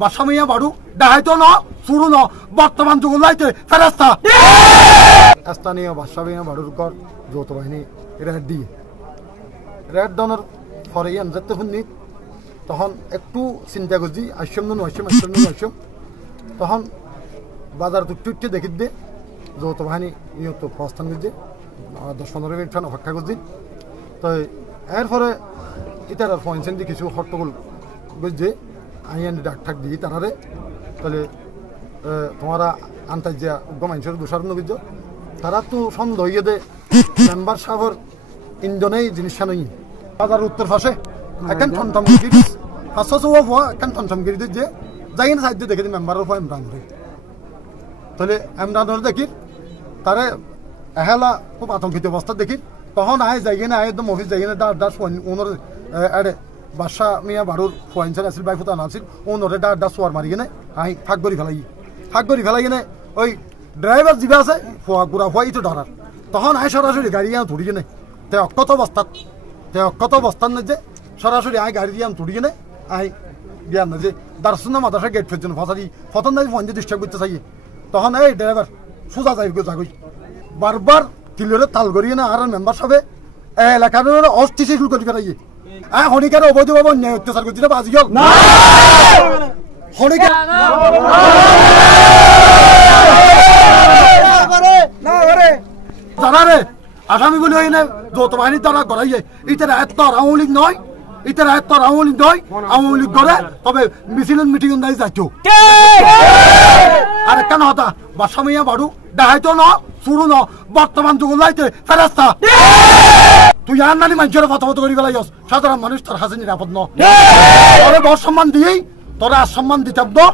বাসামিয়া বাড়ু ডাহাইতো ন শুরু ন বর্তমান যুগ লাইতে ফেরেস্তা স্থানীয় বাসামিয়া বাড়ুর কর যৌথ বাহিনী রেড দিয়ে রেড দনের পরে যেতে শুনি তখন একটু চিন্তা করছি আসম নয়সম তখন বাজার টুকটুকতে দেখি দে যৌথ বাহিনী নিয়ত প্রস্থান করছে 10-15 মিনিট অপেক্ষা করছি তো এরপরে ইতার পয়েন্টসেন দিয়ে কিছু হট্টগোল বুঝছে আইন ডাক ঠাক দিই তারারে তাহলে তোমারা আন্তাজিয়া গমাইন্সের দোষারণ্য বুঝছো তারা তো সন্দেহ হয়ে দে মেম্বার সাহেবের ইন্ধনেই জিনিসটা নই বাজার উত্তর পাশে এখন থমথমগিরি এখন থমথমগিরি যে যাই না সাহায্য দেখে দিই মেম্বারের উপর ইমরান তাহলে ইমরানের দেখি তারে এহেলা খুব আতঙ্কিত অবস্থা দেখি তখন আয় যাই না আয় একদম অফিস যাই না ডাস ওনার এড়ে বাসা মিয়া বাড়ুর ফয়েন্সার আছিল বাই ফুটান আছিল ওনরে ডাস সোয়ার মারি কিনে আই ফাঁক করি ফেলাই কিনে ওই ড্রাইভার যিবা আছে ফুয়া গুড়া ফুয়াই তো ধরার তখন আয় সরাসরি গাড়ি আম ধরি কিনে তে অক্ষত অবস্থান যে সরাসরি আয় গাড়ি দিয়ে আম ধরি কিনে আই জ্ঞান না যে দার্সুনা মাদাসা গেট ফেলছেন ফসারি ফতন নাই ফোন দিয়ে ডিস্টার্ব করতে চাই তখন এই ড্রাইভার সোজা যাই যাগই বারবার তিলরে তাল করিয়ে না আর মেম্বার সাহেব এলাকার অস্থিতিশীল করে ফেলাই হনিকার অবৈধভাবে অন্যায় অত্যাচার করছি না বাজি গেল যারা রে আসামিগুলি হয়ে না যৌথ বাহিনী তারা গড়াইয়ে ইতার এত আওয়ামী লীগ নয় আওয়ামী লীগ করে তবে মিছিল মিটিং যাইতো আর কেন হতা বাসামিয়া বাড়ু ডাহাইতো ন শুরু ন বর্তমান যুগ লাইতে ফেরেস্তা তুই আর নানি মানুষের ফতফত করি গেলাই সাধারণ মানুষ তোর হাসি নিরাপদ ন তোরে বর সম্মান দিয়েই তোরা আর সম্মান দিতে হবে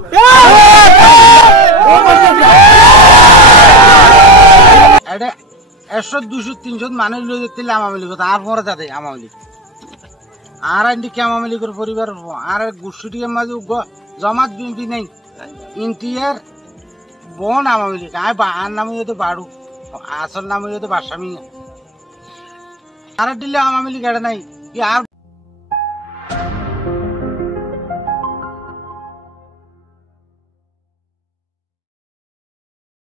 100-200-300 মানুষ লই যেতে আওয়ামী লীগ আর পরে যাতে আওয়ামী লীগ আর কি আওয়ামী লীগের পরিবার আর গোষ্ঠীটির মাঝে জমাত বিএনপি নেই ইন্টিয়ার বোন আওয়ামী লীগ আর নাম হইতে বাড়ু আসল নাম হইতে বাসামি আর দিলে আওয়ামী লীগ এটা নাই আর